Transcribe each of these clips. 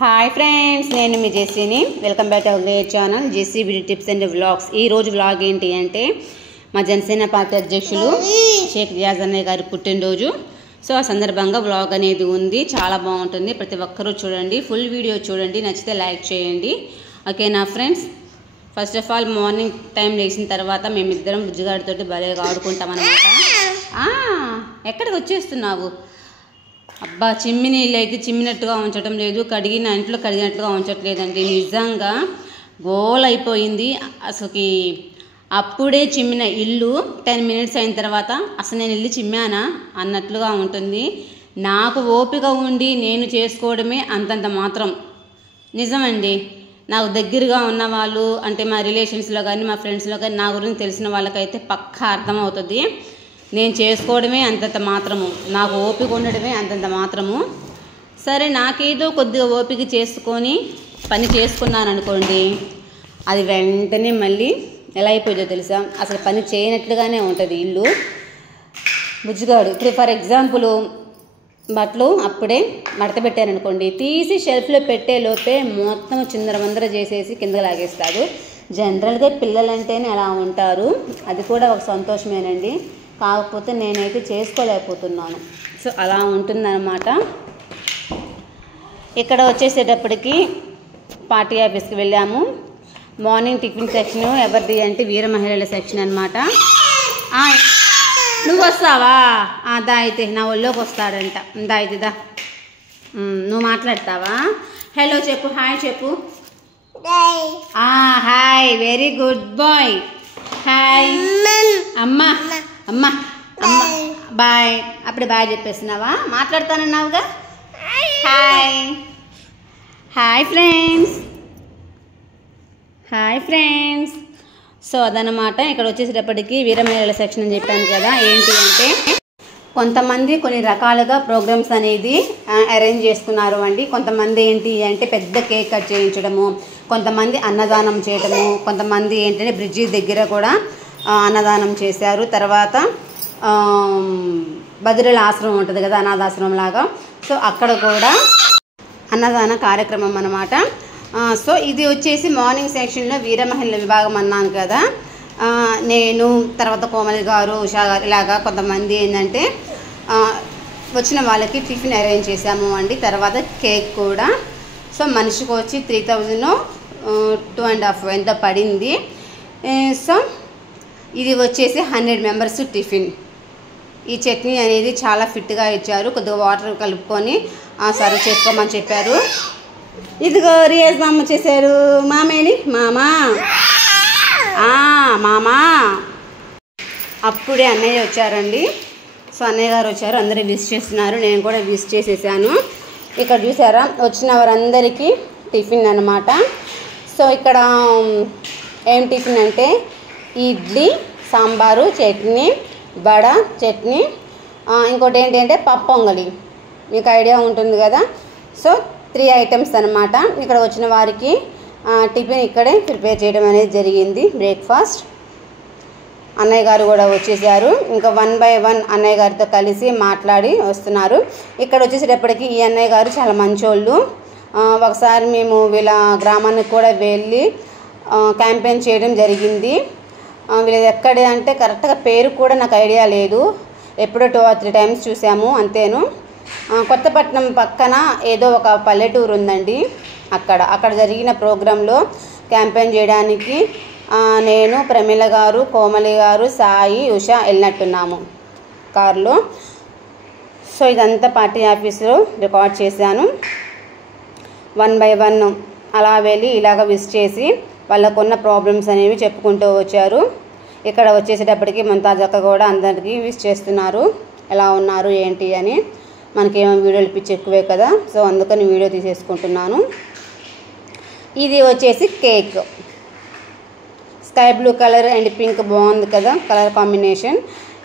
Hi friends, నేను మీ జెస్సీని. Welcome back to our channel Jessie beauty tips and vlogs. ఈ రోజు వ్లాగ్ ఏంటి అంటే మా జనసేన పార్టీ అధ్యక్షులు షేక్ రియాజ్ అన్నయ్య గారి పుట్టినరోజు. సో ఆ సందర్భంగా వ్లాగ్ అనేది ఉంది, చాలా బాగుంటుంది. ప్రతి ఒక్కరూ చూడండి, ఫుల్ వీడియో చూడండి, నచ్చితే లైక్ చేయండి. ఓకేనా friends? First of all morning time లేచిన తర్వాత మేమిద్దరం బుజ్జిగాడితోటి భలేగా ఆడుకుంటాం అన్నమాట. ఎక్కడికి వచ్చేస్తున్నావు? అబ్బా, చిమ్మి నీళ్ళైతే చిమ్మినట్టుగా ఉంచడం లేదు, కడిగిన ఇంట్లో కడిగినట్టుగా ఉంచట్లేదండి. నిజంగా గోల్ అయిపోయింది అసలుకి. అప్పుడే చిమ్మిన ఇల్లు 10 minutes అయిన తర్వాత అసలు నేను ఇల్లు చిమ్మానా అన్నట్లుగా ఉంటుంది. నాకు ఓపిక ఉండి నేను చేసుకోవడమే అంతంత మాత్రం. నిజమండి, నాకు దగ్గరగా ఉన్న వాళ్ళు అంటే మా రిలేషన్స్లో కానీ మా ఫ్రెండ్స్లో కానీ నా గురించి తెలిసిన వాళ్ళకైతే పక్కా అర్థమవుతుంది. నేను చేసుకోవడమే అంతంత మాత్రము, నాకు ఓపిక ఉండడమే అంతంత మాత్రము. సరే, నాకేదో కొద్దిగా ఓపిక చేసుకొని పని చేసుకున్నాను అనుకోండి, అది వెంటనే మళ్ళీ ఎలా అయిపోయిందో తెలుసా, అసలు పని చేయనట్లుగానే ఉంటుంది ఇల్లు. బుజ్జిగాడు ఇప్పుడు ఫర్ ఎగ్జాంపుల్ బట్టలు అప్పుడే మడత పెట్టారనుకోండి, తీసి షెల్ఫ్లో పెట్టే లోపే మొత్తం చిందరవందర చేసేసి కింద లాగేస్తాడు. జనరల్గా పిల్లలంటేనే అలా ఉంటారు, అది కూడా ఒక సంతోషమేనండి. కాకపోతే నేనైతే చేసుకోలేకపోతున్నాను. సో అలా ఉంటుందన్నమాట. ఇక్కడ వచ్చేసేటప్పటికి పార్టీ ఆఫీస్కి వెళ్ళాము. మార్నింగ్ టిఫిన్ సెక్షన్ ఎవరిది అంటే వీర మహిళల సెక్షన్ అనమాట. నువ్వు వస్తావా? దా అయితే, నా ఒళ్ళోకి వస్తాడంట. దా అయితే దా, నువ్వు మాట్లాడతావా? హలో చెప్పు, హాయ్ చెప్పు. Hi, very good boy. Hi అమ్మా, అమ్మా అమ్మ, బాయ్. అప్పుడే బాయ్ చెప్పేస్తున్నావా? మాట్లాడతానన్నావుగా. Hi hi friends, hi friends. So అదనమాట. ఇక్కడ వచ్చేసేటప్పటికి వీరమహిళల సెక్షన్ అని చెప్పాను కదా. ఏంటి అంటే కొంతమంది కొన్ని రకాలుగా ప్రోగ్రామ్స్ అనేది అరేంజ్ చేసుకున్నారు అండి. కొంతమంది ఏంటి అంటే పెద్ద కేక్ కట్ చేయించడము, కొంతమంది అన్నదానం చేయడము, కొంతమంది ఏంటంటే బ్రిడ్జి దగ్గర కూడా అన్నదానం చేశారు. తర్వాత బదిరీల ఆశ్రమం ఉంటుంది కదా, అనాథాశ్రమం లాగా. సో అక్కడ కూడా అన్నదాన కార్యక్రమం అన్నమాట. సో ఇది వచ్చేసి మార్నింగ్ సెక్షన్లో వీర మహిళల విభాగం అన్నాను కదా. నేను తర్వాత కోమలి గారు, ఉషా గారు, ఇలాగా కొంతమంది ఏంటంటే వచ్చిన వాళ్ళకి టిఫిన్ అరేంజ్ చేసాము అండి. తర్వాత కేక్ కూడా. సో మనిషికి వచ్చి 3000 2.5 ఎంత పడింది. సో ఇది వచ్చేసి 100 members టిఫిన్. ఈ చట్నీ అనేది చాలా ఫిట్గా ఇచ్చారు. కొద్దిగా వాటర్ కలుపుకొని సర్వ్ చేసుకోమని చెప్పారు. ఇదిగో రియాజ్ మామ చేశారు. మామేని మామా, మామా. అప్పుడే అన్నయ్య వచ్చారండి. సో అన్నయ్య గారు వచ్చారు, అందరూ విష్ చేస్తున్నారు. నేను కూడా విష్ చేసేసాను. ఇక్కడ చూసారా, వచ్చిన వారందరికీ టిఫిన్ అన్నమాట. సో ఇక్కడ ఏం టిఫిన్ అంటే ఇడ్లీ, సాంబారు, చట్నీ, వడ, చట్నీ, ఇంకోటి ఏంటి అంటే పప్పు పొంగలి. మీకు ఐడియా ఉంటుంది కదా. సో 3 items అనమాట. ఇక్కడ వచ్చిన వారికి టిఫిన్ ఇక్కడే ప్రిపేర్ చేయడం అనేది జరిగింది. బ్రేక్ఫాస్ట్. అన్నయ్య గారు కూడా వచ్చేసారు. ఇంకా 1 by 1 అన్నయ్య గారితో కలిసి మాట్లాడి వస్తున్నారు. ఇక్కడ వచ్చేసేటప్పటికి ఈ అన్నయ్య గారు చాలా మంచోళ్ళు. ఒకసారి మేము వీళ్ళ గ్రామానికి కూడా వెళ్ళి క్యాంపెయిన్ చేయడం జరిగింది. వీళ్ళది ఎక్కడ అంటే కరెక్ట్గా పేరు కూడా నాకు ఐడియా లేదు. ఎప్పుడో 2 or 3 times చూసాము, అంతేను. కొత్తపట్నం పక్కన ఏదో ఒక పల్లెటూరు ఉందండి. అక్కడ జరిగిన ప్రోగ్రాంలో క్యాంపెయిన్ చేయడానికి నేను, ప్రమీల గారు, కోమలి గారు, సాయి, ఉష వెళ్ళినట్టున్నాము కారులో. సో ఇదంతా పార్టీ ఆఫీసులో రికార్డ్ చేశాను. 1 by 1 అలా వెళ్ళి ఇలాగ విష్ చేసి వాళ్ళకున్న ప్రాబ్లమ్స్ అనేవి చెప్పుకుంటూ వచ్చారు. ఇక్కడ వచ్చేసేటప్పటికి ముంతాజ్ అక్క కూడా అందరికీ విష్ చేస్తున్నారు, ఎలా ఉన్నారు ఏంటి అని. మనకేమో వీడియోలు పిచ్చి ఎక్కువే కదా, సో అందుకని వీడియో తీసేసుకుంటున్నాను. ఇది వచ్చేసి cake, sky blue colour and pink బాగుంది కదా కలర్ కాంబినేషన్.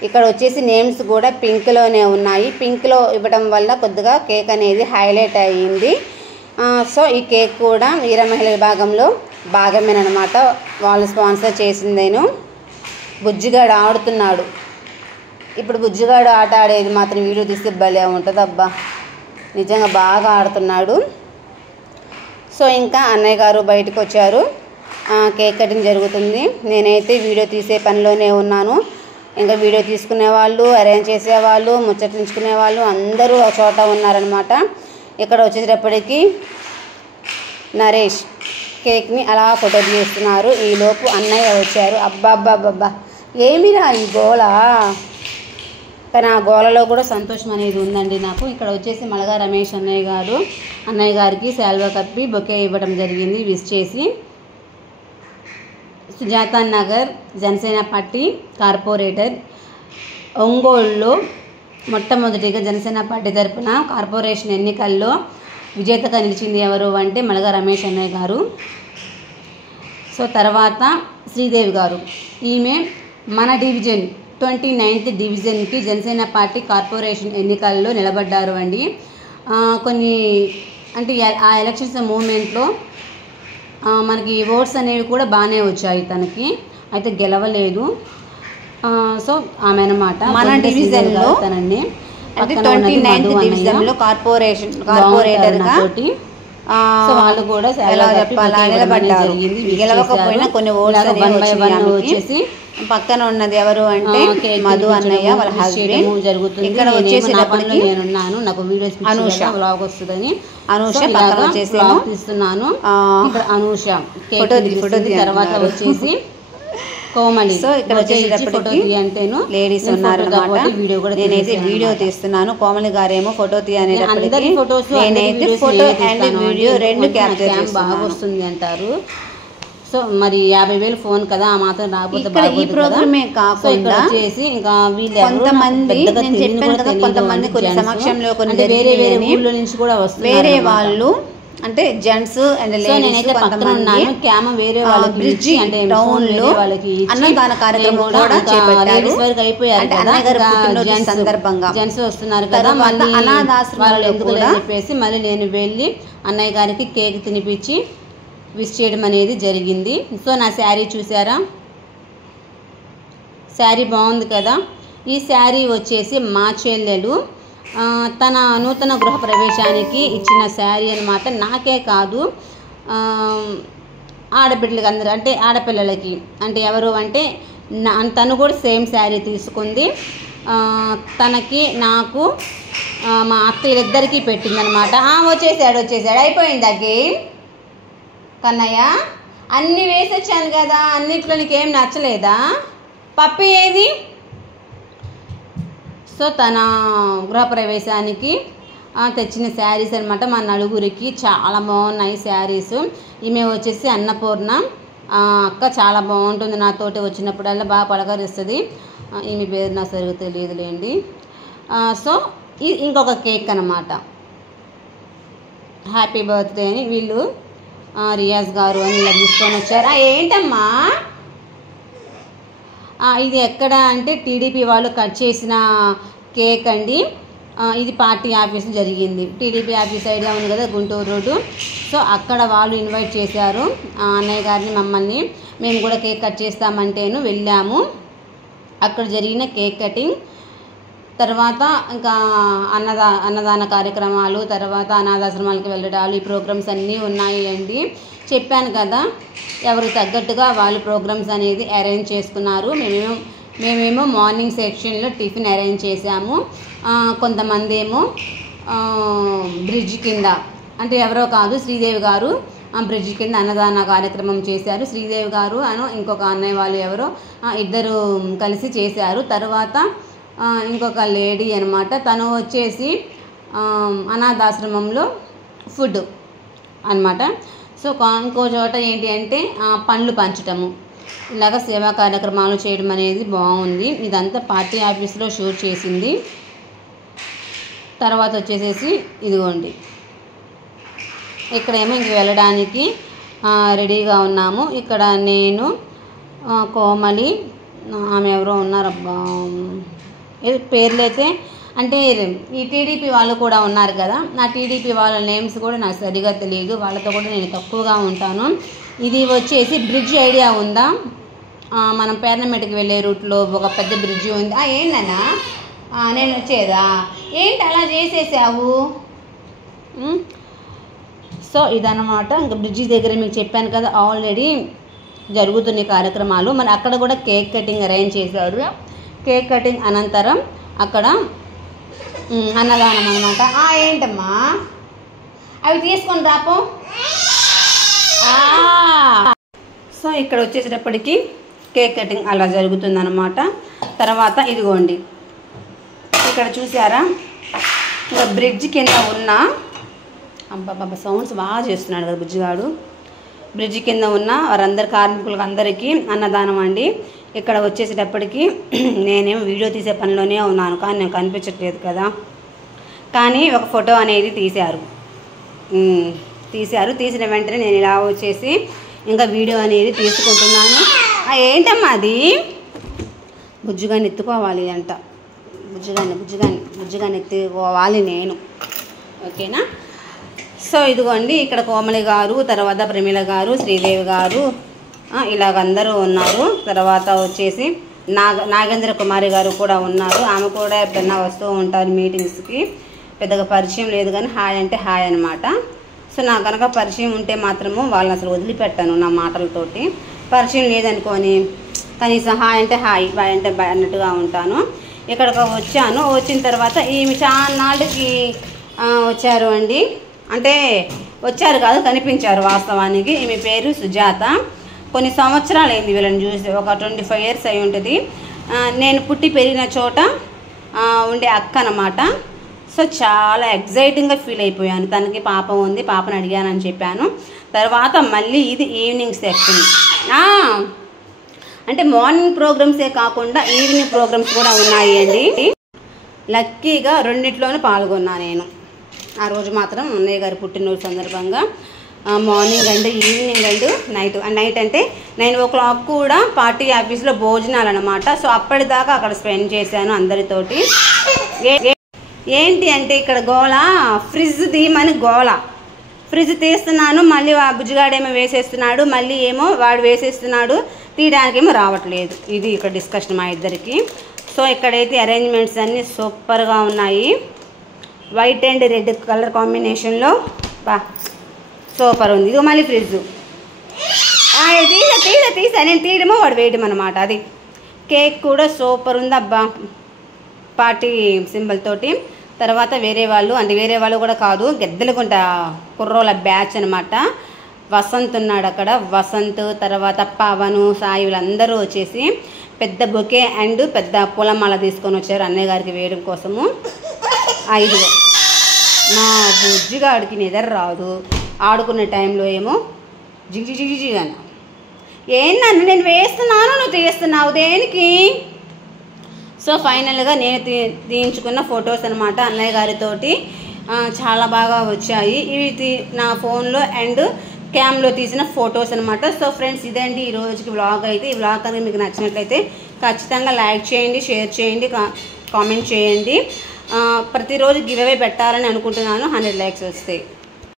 ఇక్కడ వచ్చేసి నేమ్స్ కూడా పింక్లోనే ఉన్నాయి. పింక్లో ఇవ్వడం వల్ల కొద్దిగా కేక్ అనేది హైలైట్ అయ్యింది. సో ఈ కేక్ కూడా వీర మహిళ విభాగంలో భాగమేనమాట. వాళ్ళు స్పాన్సర్ చేసిందేను. బుజ్జిగాడు ఆడుతున్నాడు. ఇప్పుడు బుజ్జిగాడు ఆట ఆడేది మాత్రం వీడియో తీస్తే భలే ఉంటుంది. అబ్బా, నిజంగా బాగా ఆడుతున్నాడు. సో ఇంకా అన్నయ్య గారు బయటకు వచ్చారు, కేక్ కటింగ్ జరుగుతుంది. నేనైతే వీడియో తీసే పనిలోనే ఉన్నాను. ఇంకా వీడియో తీసుకునే వాళ్ళు, అరేంజ్ చేసేవాళ్ళు, ముచ్చటించుకునే వాళ్ళు అందరూ ఒక చోట ఉన్నారనమాట. ఇక్కడ వచ్చేటప్పటికి నరేష్ కేక్ని అలా ఫోటో తీస్తున్నారు. ఈలోపు అన్నయ్య వచ్చారు. అబ్బాబ్బాబ్బా ఏమిరా ఈ గోళ, కానీ ఆ గోలలో కూడా సంతోషం అనేది ఉందండి నాకు. ఇక్కడ వచ్చేసి మలగా రమేష్ అన్నయ్య గారికి శాల్వా కప్పి బొకే ఇవ్వడం జరిగింది, విష్ చేసి. సుజాత నగర్ జనసేన పార్టీ కార్పొరేటర్ ఒంగోలులో మొట్టమొదటిగా జనసేన పార్టీ తరపున కార్పొరేషన్ ఎన్నికల్లో విజేతగా నిలిచింది ఎవరు అంటే మలగా రమేష్ అన్నయ్య గారు. సో తర్వాత శ్రీదేవి గారు, ఈమె మన డివిజన్ 29th డివిజన్కి జనసేన పార్టీ కార్పొరేషన్ ఎన్నికల్లో నిలబడ్డారు అండి. కొన్ని అంటే ఆ ఎలక్షన్స్ మూమెంట్లో మనకి ఓట్స్ అనేవి కూడా బాగానే వచ్చాయి తనకి, అయితే గెలవలేదు. సో ఆమె అన్నమాట మన డివిజన్లో తనని 29th డివిజన్లో కార్పొరేటర్గా సో వాళ్ళు కూడా నిలబడ్డారు. గెలవకపోయినా కొన్ని ఓట్స్ వచ్చేసి పక్కన ఉన్నది ఎవరు అంటే మధు అన్నయ్య వాళ్ళ హస్బెండ్ జరుగుతుంది. ఇక్కడ వచ్చేసేటప్పటికి నేనున్నాను, నాకు వీడియోస్ అనూష వ్లాగ్ వస్తుందని అనూష పక్కన వచ్చేసి తీస్తున్నాను. ఇక్కడ అనూష ఫోటో తర్వాత వచ్చేసి కోమలి. సో ఇక్కడ వచ్చేసేటప్పటికి అంటేను లేడీస్ ఉన్నారు అన్నమాట. వీడియో కూడా నేనైతే వీడియో తీస్తున్నాను, కోమలి గారేమో ఫోటో తీయనేటప్పటికి నేనైతే ఫోటో అండ్ వీడియో రెండు క్యాప్చర్ చేసి బాగా వస్తుంది అంటారు. సో మరి 50,000 ఫోన్ కదా, ఆ మాత్రం రాకపోతే ఈ ప్రోగ్రామే కాకుండా చేసి ఇంకా వీళ్ళు కొంతమంది నేను చెప్పాను కదా, కొంతమంది కొన్ని సమక్షంలో కొన్ని వేరే వేరే ఊళ్ళో నుంచి కూడా వస్తారు, వేరే వాళ్ళు అంటే జెంట్స్ అండ్ లేడీస్ కొంతమంది క్యామ వేరే వాళ్ళకి ఇచ్చి అంటే టౌన్ లో వాళ్ళకి అన్నదాన కార్యక్రమం కూడా చేపట్టారు. అయిపోయారు కదా పుట్టినరోజు సందర్భంగా జెంట్స్ వస్తున్నారు కదా, మళ్ళీ అనాథాశ్రమాలు ఎందుకు చెప్పేసి మళ్ళీ నేను వెళ్ళి అన్నయ్య గారికి కేక్ తినిపించి విష్ చేయడం అనేది జరిగింది. సో నా శారీ చూసారా, శారీ బాగుంది కదా. ఈ శారీ వచ్చేసి మా చెల్లెలు తన నూతన గృహ ప్రవేశానికి ఇచ్చిన శారీ అన్నమాట. నాకే కాదు ఆడబిడ్డలకి అందరూ అంటే ఆడపిల్లలకి అంటే ఎవరు అంటే తను కూడా సేమ్ శారీ తీసుకుంది. తనకి నాకు మా అత్తయ్యలిద్దరికీ పెట్టిందనమాట. వచ్చేసాడు అయిపోయింది ఆ గేమ్. కన్నయ్య అన్నీ వేసొచ్చాను కదా, అన్నిట్లో నీకేం నచ్చలేదా? పప్పి ఏది? సో తన గృహప్రవేశానికి తెచ్చిన శారీస్ అనమాట. మా నలుగురికి చాలా బాగున్నాయి శారీస్. ఈమె వచ్చేసి అన్నపూర్ణ అక్క, చాలా బాగుంటుంది, నాతోటి వచ్చినప్పుడల్లా బాగా పలకరిస్తుంది. ఈమె పేరు నాకు సరిగ్గా తెలియదులేండి. సో ఇంకొక కేక్ అనమాట, హ్యాపీ బర్త్డే అని వీళ్ళు రియాజ్ గారు అని ఇలా తీసుకొని వచ్చారు. ఏంటమ్మా ఇది ఎక్కడ అంటే టీడీపీ వాళ్ళు కట్ చేసిన కేక్ అండి. ఇది పార్టీ ఆఫీస్ జరిగింది. టీడీపీ ఆఫీస్ ఐడియా ఉంది కదా, గుంటూరు రోడ్డు. సో అక్కడ వాళ్ళు ఇన్వైట్ చేశారు అన్నయ్య గారిని, మమ్మల్ని. మేము కూడా కేక్ కట్ చేస్తామంటేను వెళ్ళాము. అక్కడ జరిగిన కేక్ కటింగ్ తర్వాత ఇంకా అన్నదాన కార్యక్రమాలు, తర్వాత అనాథాశ్రమాలకు వెళ్ళడాలు, ఈ ప్రోగ్రామ్స్ అన్నీ ఉన్నాయి అండి. చెప్పాను కదా, ఎవరు తగ్గట్టుగా వాళ్ళు ప్రోగ్రామ్స్ అనేది అరేంజ్ చేసుకున్నారు. మేమేమో మార్నింగ్ సెక్షన్లో టిఫిన్ అరేంజ్ చేశాము. కొంతమంది ఏమో బ్రిడ్జ్ కింద అంటే ఎవరో కాదు శ్రీదేవి గారు బ్రిడ్జ్ కింద అన్నదాన కార్యక్రమం చేశారు. శ్రీదేవి గారు ఇంకొక అన్నయ్య వాళ్ళు ఎవరో ఇద్దరు కలిసి చేశారు. తర్వాత ఇంకొక లేడీ అనమాట, తను వచ్చేసి అనాథాశ్రమంలో ఫుడ్ అనమాట. సో ఇంకో చోట ఏంటి అంటే పండ్లు పంచటము, ఇలాగ సేవా కార్యక్రమాలు చేయడం అనేది బాగుంది. ఇదంతా పార్టీ ఆఫీస్లో షూట్ చేసింది. తర్వాత వచ్చేసేసి ఇదిగోండి, ఇక్కడేమో ఇంక వెళ్ళడానికి రెడీగా ఉన్నాము. ఇక్కడ నేను, కోమలి, ఆమె ఎవరో ఉన్నారబ్బా, పేర్లు అయితే అంటే ఈ టీడీపీ వాళ్ళు కూడా ఉన్నారు కదా, నా టీడీపీ వాళ్ళ నేమ్స్ కూడా నాకు సరిగా తెలియదు, వాళ్ళతో కూడా నేను తక్కువగా ఉంటాను. ఇది వచ్చేసి బ్రిడ్జ్ ఐడియా ఉందా? మనం పేర్నమెట్కి వెళ్ళే రూట్లో ఒక పెద్ద బ్రిడ్జ్ ఉంది. ఏంటన్నా నేను వచ్చేదా? ఏంటి అలా చేసేసావు? సో ఇదన్నమాట. ఇంకా బ్రిడ్జి దగ్గర మీకు చెప్పాను కదా ఆల్రెడీ జరుగుతున్న కార్యక్రమాలు. మరి అక్కడ కూడా కేక్ కటింగ్ అరేంజ్ చేశారు. కేక్ కటింగ్ అనంతరం అక్కడ అన్నదానం అనమాట. ఏంటమ్మా అవి తీసుకొని రాపో. సో ఇక్కడ వచ్చేసేటప్పటికి కేక్ కటింగ్ అలా జరుగుతుందన్నమాట. తర్వాత ఇదిగోండి ఇక్కడ చూసారా, ఇంకా బ్రిడ్జ్ కింద ఉన్న అబ్బాబ్బా సౌండ్స్ బాగా చేస్తున్నాడు కదా బుజ్జిగాడు. బ్రిడ్జ్ కింద ఉన్న వారందరి కార్మికులకు అందరికీ అన్నదానం అండి. ఇక్కడ వచ్చేసేటప్పటికి నేనేమో వీడియో తీసే పనిలోనే ఉన్నాను, కానీ నేను కనిపించట్లేదు కదా. కానీ ఒక ఫోటో అనేది తీశారు. తీసిన వెంటనే నేను ఇలా వచ్చేసి ఇంకా వీడియో అనేది తీసుకుంటున్నాను. ఏంటమ్మా అది? బుజ్జిగాన్ని ఎత్తుకోవాలి అంట. బుజ్జిగాన్ని ఎత్తుకోవాలి నేను. ఓకేనా? సో ఇదిగోండి ఇక్కడ కోమలి గారు, తర్వాత ప్రమీల గారు, శ్రీదేవి గారు ఇలాగందరూ ఉన్నారు. తర్వాత వచ్చేసి నాగేంద్ర కుమారి గారు కూడా ఉన్నారు. ఆమె కూడా ఎప్పుడన్నా వస్తూ ఉంటారు మీటింగ్స్కి. పెద్దగా పరిచయం లేదు కానీ హాయ్ అంటే హాయ్ అనమాట. సో నాకు కనుక పరిచయం ఉంటే మాత్రము వాళ్ళని అసలు వదిలిపెట్టాను నా మాటలతోటి. పరిచయం లేదనుకొని కనీసం హాయ్ అంటే హాయ్, బాయ్ అంటే బాయ్ అన్నట్టుగా ఉంటాను. ఇక్కడికి వచ్చాను. వచ్చిన తర్వాత ఈమె చాలా నాటికి వచ్చారు అండి. అంటే వచ్చారు కాదు, కనిపించారు వాస్తవానికి. ఈమె పేరు సుజాత. కొన్ని సంవత్సరాలు అయింది వీళ్ళని చూసి, ఒక 25 years అయి ఉంటుంది. నేను పుట్టి పెరిగిన చోట ఉండే అక్క అన్నమాట. సో చాలా ఎగ్జైటింగ్గా ఫీల్ అయిపోయాను. తనకి పాప ఉంది, పాపను అడిగానని చెప్పాను. తర్వాత మళ్ళీ ఇది ఈవినింగ్ సెక్షన్. అంటే మార్నింగ్ ప్రోగ్రామ్సే కాకుండా ఈవినింగ్ ప్రోగ్రామ్స్ కూడా ఉన్నాయి అండి. లక్కీగా రెండిట్లోనూ పాల్గొన్నా నేను. ఆ రోజు మాత్రం అన్నయ్య గారి పుట్టినరోజు సందర్భంగా morning and evening and night అంటే 9 o'clock కూడా పార్టీ ఆఫీస్లో భోజనాలు అనమాట. సో అప్పటిదాకా అక్కడ స్పెండ్ చేశాను అందరితోటి. ఏంటి అంటే ఇక్కడ గోళ, ఫ్రిడ్జ్ తీయమని గోళ. ఫ్రిడ్జ్ తీస్తున్నాను, మళ్ళీ ఆ బుజ్జిగాడేమో వేసేస్తున్నాడు, మళ్ళీ ఏమో వాడు వేసేస్తున్నాడు, తీయడానికేమో రావట్లేదు. ఇది ఇక్కడ డిస్కషన్ మా ఇద్దరికి. సో ఇక్కడైతే అరేంజ్మెంట్స్ అన్నీ సూపర్గా ఉన్నాయి. వైట్ అండ్ రెడ్ కలర్ కాంబినేషన్లో బా సూపర్ ఉంది. ఇదిగో మళ్ళీ ఫ్రిడ్జ్ తీసా నేను తీయడమో వాడు వేయడం అనమాట. అది కేక్ కూడా సూపర్ ఉంది అబ్బా, పార్టీ సింబల్ తోటి. తర్వాత వేరే వాళ్ళు కూడా కాదు, గెద్దలకుంట కుర్రోల బ్యాచ్ అనమాట. వసంత్ ఉన్నాడు అక్కడ. వసంత్, తర్వాత పవను, సాయి వీళ్ళందరూ వచ్చేసి పెద్ద బొకే అండ్ పెద్ద పూలమాల తీసుకొని వచ్చారు అన్నయ్య గారికి వేయడం కోసము. 5 మా బుజ్జిగాడికి నిద్ర రాదు. ఆడుకునే టైంలో ఏమో జిగిజిగిజిగాను. ఏంటన్నా నేను వేస్తున్నాను, నువ్వు తీస్తున్నావు దేనికి? సో ఫైనల్గా నేను తీయించుకున్న ఫొటోస్ అనమాట అన్నయ్య గారితోటి. చాలా బాగా వచ్చాయి. ఇవి నా ఫోన్లో అండ్ క్యామ్లో తీసిన ఫొటోస్ అనమాట. సో ఫ్రెండ్స్ ఇదండి ఈ రోజుకి వ్లాగ్ అయితే. ఈ వ్లాగ్ కనుక మీకు నచ్చినట్లయితే ఖచ్చితంగా లైక్ చేయండి, షేర్ చేయండి, కామెంట్ చేయండి. ప్రతిరోజు గివ్ అవే పెట్టాలని అనుకుంటున్నాను. 100 likes వస్తాయి.